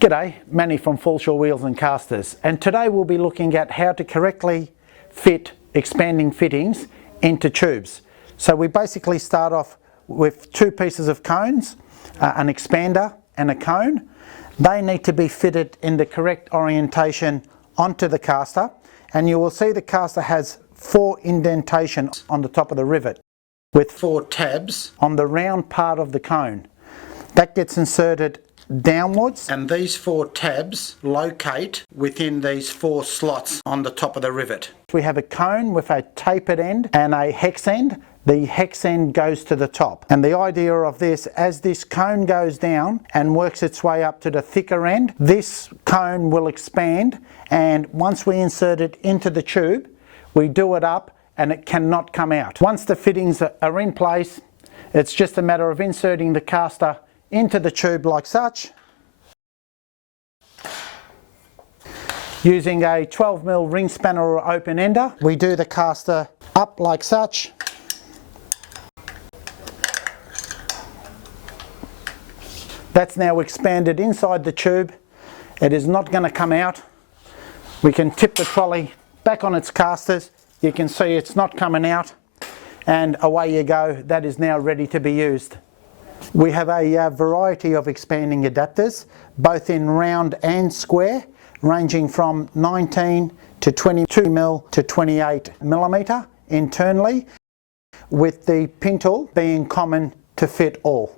G'day, Manny from Fallshaw Wheels and Casters, and today we'll be looking at how to correctly fit expanding fittings into tubes. So we basically start off with two pieces of cones, an expander and a cone. They need to be fitted in the correct orientation onto the caster, and you will see the caster has 4 indentations on the top of the rivet with 4 tabs on the round part of the cone. That gets inserted downwards, and these 4 tabs locate within these 4 slots on the top of the rivet. We have a cone with a tapered end and a hex end. The hex end goes to the top, and the idea of this, as this cone goes down and works its way up to the thicker end, this cone will expand, and once we insert it into the tube, we do it up and it cannot come out. Once the fittings are in place, it's just a matter of inserting the caster into the tube like such, using a 12mm ring spanner or open ender. We do the caster up like such, that's now expanded inside the tube. It is not going to come out. We can tip the trolley back on its casters. You can see it's not coming out, and away you go. That is now ready to be used. We have a variety of expanding adapters, both in round and square, ranging from 19 to 22mm to 28mm internally, with the pin tool being common to fit all.